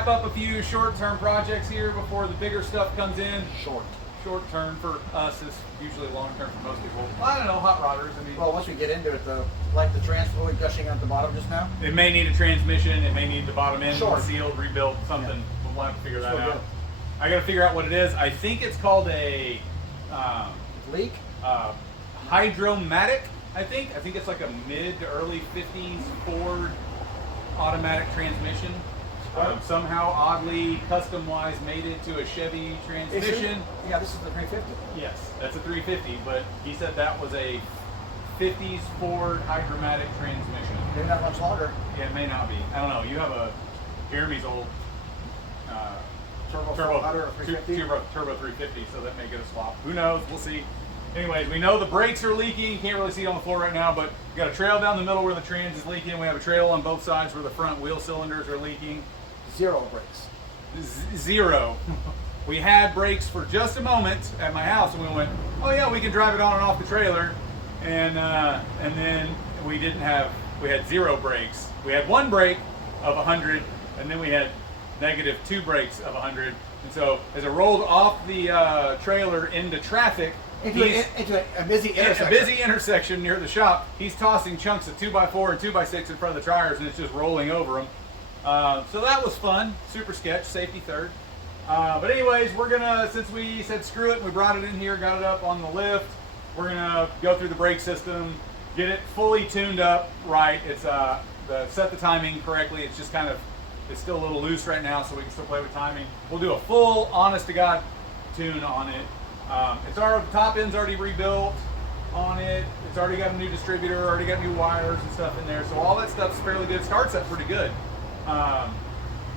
wrap up a few short-term projects here before the bigger stuff comes in. Short-term for us is usually long-term for most people. Well, I don't know, hot rodders. I mean, well, once we get into it, though, like the trans fluid gushing out the bottom just now. It may need a transmission. It may need the bottom end sealed, rebuilt, something. Yeah. We'll have to figure that out. Good. I got to figure out what it is. I think it's called a leak. Hydromatic. I think it's like a mid to early 50s Ford automatic transmission. Somehow oddly custom-wise made it to a Chevy transmission. Yeah, this is the 350. Yes, that's a 350, but he said that was a 50s Ford hydromatic transmission. Maybe not much longer. Yeah, it may not be. I don't know. You have a Jeremy's old turbo 350, so that may get a swap. Who knows? We'll see. Anyways, we know the brakes are leaking. Can't really see it on the floor right now, but we got a trail down the middle where the trans is leaking. We have a trail on both sides where the front wheel cylinders are leaking. Zero brakes. Zero. We had brakes for just a moment at my house, and we went, oh yeah, we can drive it on and off the trailer, and then we had zero brakes. We had one brake of 100, and then we had -2 brakes of 100. And so as it rolled off the trailer into traffic, into a busy intersection. A busy intersection near the shop, he's tossing chunks of 2x4 and 2x6 in front of the tires, and it's just rolling over them. So that was fun. Super sketch, safety third. But anyways, we're gonna, since we said screw it, and we brought it in here, got it up on the lift, we're gonna go through the brake system, get it fully tuned up right. It's set the timing correctly. It's just kind of, it's still a little loose right now, so we can still play with timing. We'll do a full, honest to God tune on it. The top end's already rebuilt on it. It's already got a new distributor, already got new wires and stuff in there. So all that stuff's fairly good. Starts up pretty good. We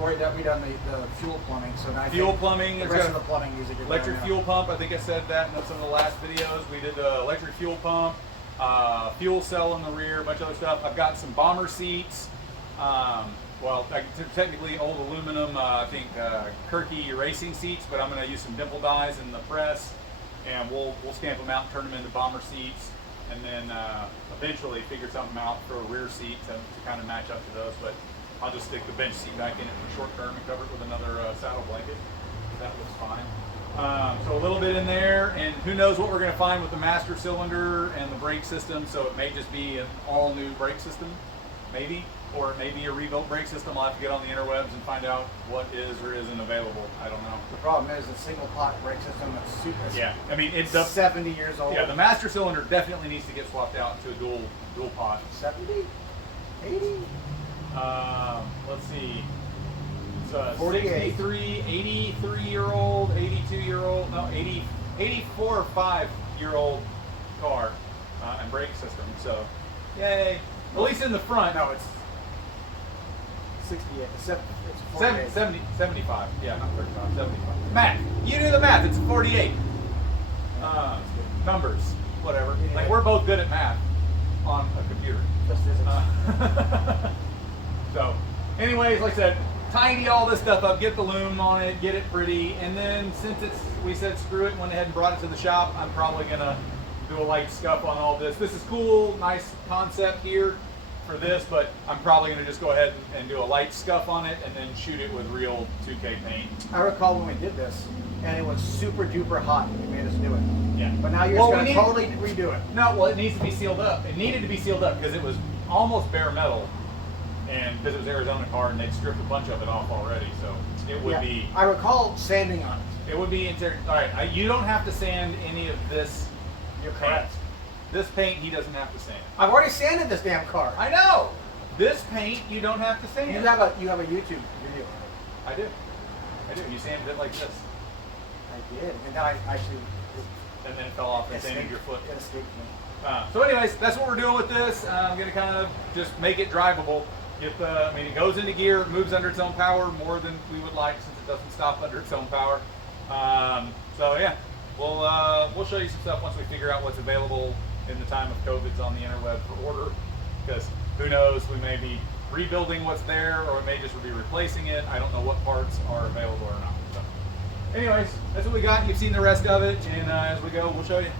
already done the fuel plumbing, so now fuel plumbing. The rest of the plumbing needs to get electric fuel pump. I think I said that in some of the last videos. We did the electric fuel pump, fuel cell in the rear, a bunch of other stuff. I've got some bomber seats. Well, technically old aluminum, I think Kirky racing seats, but I'm going to use some dimple dies in the press, and we'll stamp them out and turn them into bomber seats, and then eventually figure something out for a rear seat to kind of match up to those. But I'll just stick the bench seat back in it for short term and cover it with another saddle blanket. That looks fine. So a little bit in there, and who knows what we're going to find with the master cylinder and the brake system. So it may just be an all new brake system, maybe. Or it may be a rebuilt brake system. I'll have to get on the interwebs and find out what is or isn't available. I don't know. The problem is a single pot brake system that's super. Yeah, I mean it's 70 years old. Yeah, the master cylinder definitely needs to get swapped out into a dual pot. 70, 80. Let's see. It's a 83-year-old, 82-year-old, no, 84 or 5-year-old car and brake system. So, yay! At least in the front. No, it's 68. It's 75. Yeah, not 35. 75. Math. You do the math. It's 48. Numbers. Whatever. Yeah. Like we're both good at math on a computer. Just physics. So, anyways, like I said, tidy all this stuff up, get the loom on it, get it pretty, and then since we said screw it and went ahead and brought it to the shop, I'm probably gonna do a light scuff on all this. This is cool, nice concept here for this, but I'm probably gonna just go ahead and do a light scuff on it and then shoot it with real 2K paint. I recall when we did this, and it was super duper hot and you made us do it. Yeah. But now you're just gonna totally redo it. No, well, it needs to be sealed up. It needed to be sealed up because it was almost bare metal. And because it was Arizona car and they'd stripped a bunch of it off already, so it would be. I recall sanding on it. It would be interior. All right, you don't have to sand any of this. You're correct. This paint he doesn't have to sand. I've already sanded this damn car. I know. This paint you don't have to sand. You have a YouTube video. I do. You sanded it like this. I did, and then I actually. And then it fell off and sanded your foot. It escaped me. So anyways, that's what we're doing with this. I'm gonna kind of just make it drivable. I mean, it goes into gear, it moves under its own power more than we would like since it doesn't stop under its own power. So yeah, we'll show you some stuff once we figure out what's available in the time of COVID's on the interweb for order. Because who knows, we may be rebuilding what's there, or it may just be replacing it. I don't know what parts are available or not. So, anyways, that's what we got. You've seen the rest of it, and as we go, we'll show you.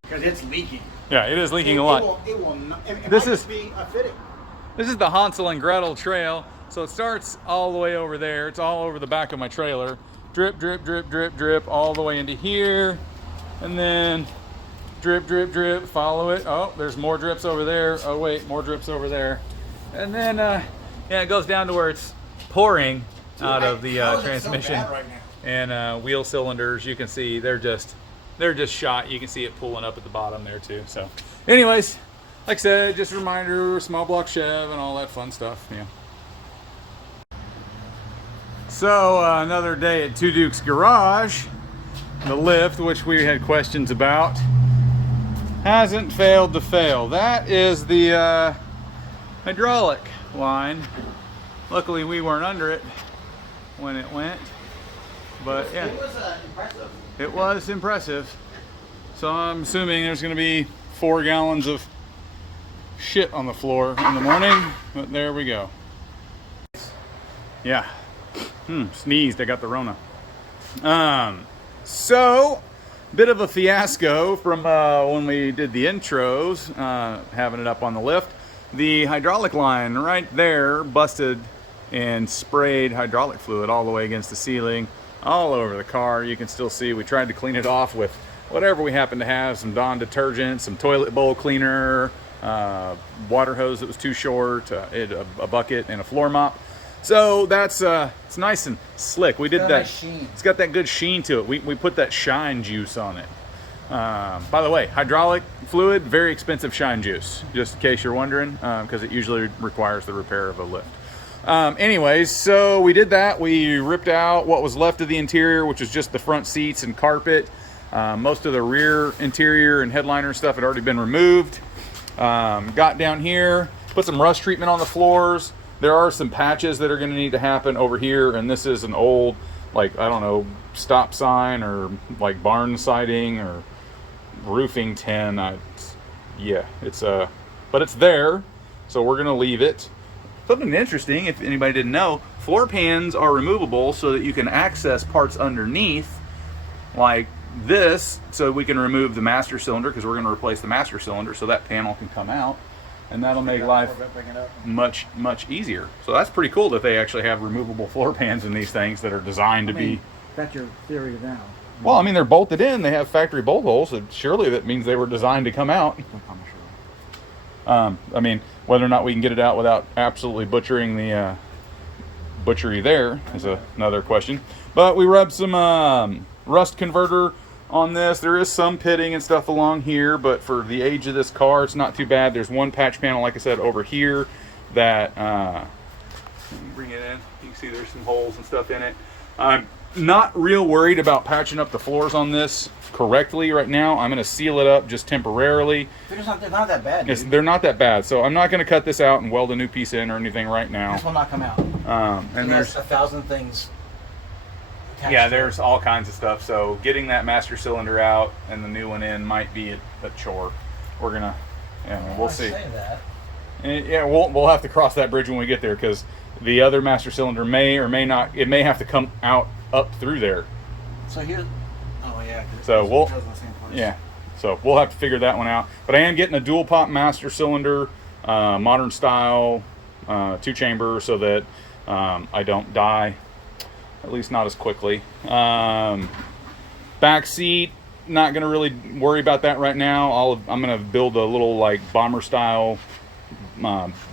Because it's leaking. Yeah, it is leaking a lot. It will not, this is be a fitting. This is the Hansel and Gretel trail. So it starts all the way over there. It's all over the back of my trailer. Drip, drip, drip, drip, drip, all the way into here. And then drip, drip, drip, follow it. Oh, there's more drips over there. Oh wait, more drips over there. And then, yeah, it goes down to where it's pouring out of the transmission. So right And wheel cylinders, you can see they're just shot. You can see it pulling up at the bottom there too. So anyways, like I said, just a reminder, small block Chev and all that fun stuff. Yeah. So another day at Two Duke's garage. The lift, which we had questions about, hasn't failed to fail. That is the hydraulic line. Luckily we weren't under it when it went, but yeah, It was impressive. it was impressive. So I'm assuming there's going to be 4 gallons of shit on the floor in the morning, but there we go. Yeah. Sneezed, I got the Rona. So, bit of a fiasco from when we did the intros, having it up on the lift. The hydraulic line right there busted and sprayed hydraulic fluid all the way against the ceiling, all over the car. You can still see we tried to clean it off with whatever we happen to have, some Dawn detergent, some toilet bowl cleaner, water hose that was too short, a bucket, and a floor mop. So that's it's nice and slick. We did that. Nice sheen. It's got that good sheen to it. We put that shine juice on it. By the way, hydraulic fluid, very expensive shine juice, just in case you're wondering, because it usually requires the repair of a lift. Anyways, so we did that. We ripped out what was left of the interior, which was just the front seats and carpet. Most of the rear interior and headliner stuff had already been removed. Got down here, put some rust treatment on the floors. There are some patches that are going to need to happen over here, and this is an old, like, I don't know, stop sign or like barn siding or roofing tin. Yeah, it's but it's there, so we're going to leave it. Something interesting, if anybody didn't know, floor pans are removable so that you can access parts underneath, like this, so we can remove the master cylinder, because we're going to replace the master cylinder, so that panel can come out. And that'll make life much, much easier. So that's pretty cool that they actually have removable floor pans in these things that are designed to be. That's your theory now. Well, I mean, they're bolted in. They have factory bolt holes. So surely that means they were designed to come out. I mean, whether or not we can get it out without absolutely butchering the butchery there is another question. But we rubbed some rust converter on this. There is some pitting and stuff along here, but for the age of this car, it's not too bad. There's one patch panel, like I said, over here that bring it in. You can see there's some holes and stuff in it. I'm not real worried about patching up the floors on this correctly right now. I'm going to seal it up just temporarily. They're not that bad, dude. They're not that bad, so I'm not going to cut this out and weld a new piece in or anything right now. This will not come out. And there's 1,000 things. Yeah, there's all kinds of stuff. So getting that master cylinder out and the new one in might be a chore. We're gonna, yeah, we'll see. Say that. And yeah, we'll have to cross that bridge when we get there, because the other master cylinder may or may not. It may have to come out up through there. So here. Oh yeah. So we'll. The same place. Yeah. So we'll have to figure that one out. But I am getting a dual pop master cylinder, modern style, 2-chamber, so that I don't die. At least not as quickly. Back seat, not gonna really worry about that right now. I'm gonna build a little like bomber style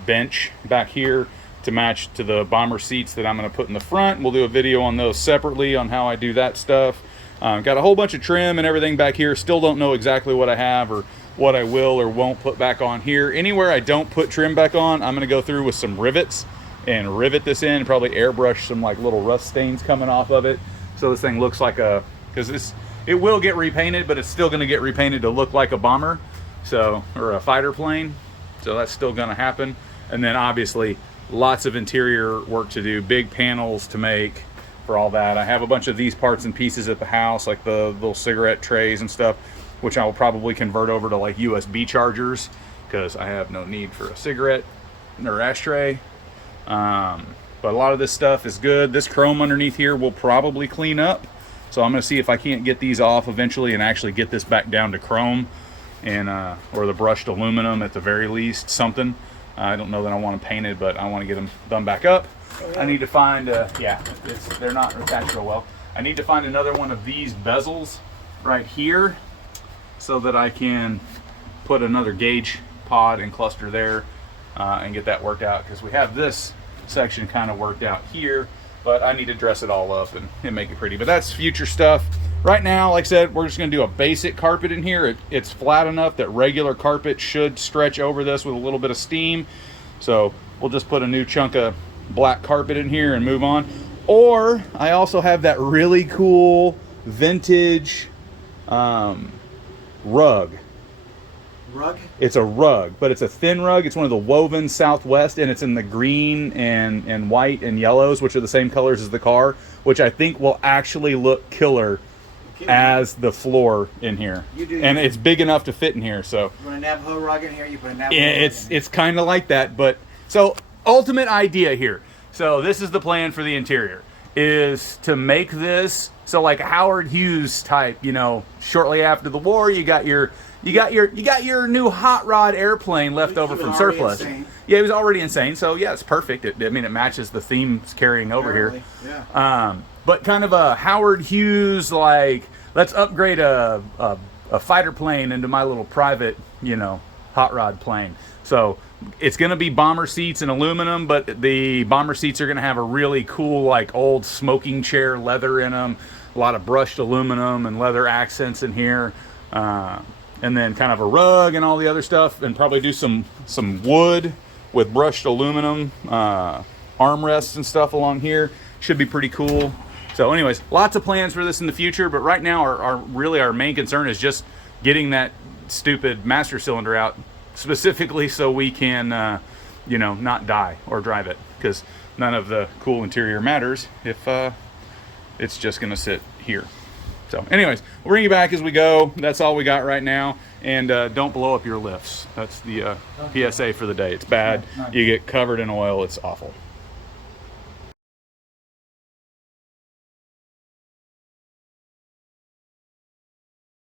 bench back here to match to the bomber seats that I'm gonna put in the front. We'll do a video on those separately on how I do that stuff. Got a whole bunch of trim and everything back here. Still don't know exactly what I have or what I will or won't put back on here. Anywhere I don't put trim back on, I'm gonna go through with some rivets and rivet this in, and probably airbrush some like little rust stains coming off of it, so this thing looks like a, because it will get repainted, but it's still going to get repainted to look like a bomber, so, or a fighter plane, so that's still going to happen. And then obviously lots of interior work to do, big panels to make for all that. I have a bunch of these parts and pieces at the house, like the little cigarette trays and stuff, which I will probably convert over to like USB chargers, because I have no need for a cigarette or ashtray. But a lot of this stuff is good. This chrome underneath here will probably clean up, so I'm going to see if I can't get these off eventually and actually get this back down to chrome, and or the brushed aluminum at the very least, something. I don't know that I want them painted, but I want to get them done back up. Oh, yeah. I need to find, they're not attached real well. I need to find another one of these bezels right here so that I can put another gauge pod and cluster there and get that worked out, because we have this section kind of worked out here, but I need to dress it all up and make it pretty. But that's future stuff. Right now, like I said, we're just going to do a basic carpet in here. It's flat enough that regular carpet should stretch over this with a little bit of steam. So we'll just put a new chunk of black carpet in here and move on. Or I also have that really cool vintage rug. Rug? It's a rug, but it's a thin rug. It's one of the woven Southwest, and it's in the green and white and yellows, which are the same colors as the car, which I think will actually look killer as the floor in here. You do. And it's big enough to fit in here. So You put a Navajo rug in here, you put a Navajo rug in here. it's kind of like that. But so ultimate idea here. So this is the plan for the interior, is to make this so like Howard Hughes type, you know, shortly after the war, you got your new hot rod airplane left over from surplus. Insane. Yeah, he was already insane. So yeah, it's perfect. It matches the themes carrying over here. Yeah. But kind of a Howard Hughes, like, let's upgrade a fighter plane into my little private, you know, hot rod plane. So it's going to be bomber seats in aluminum, but the bomber seats are going to have a really cool, like, old smoking chair leather in them. A lot of brushed aluminum and leather accents in here. And then kind of a rug and all the other stuff, and probably do some wood with brushed aluminum armrests and stuff along here. Should be pretty cool. So anyways, lots of plans for this in the future, but right now our main concern is just getting that stupid master cylinder out, specifically so we can you know, not die or drive it, because none of the cool interior matters if it's just gonna sit here. So anyways, we'll bring you back as we go. That's all we got right now. And don't blow up your lifts. That's the PSA for the day. It's bad. You get covered in oil. It's awful.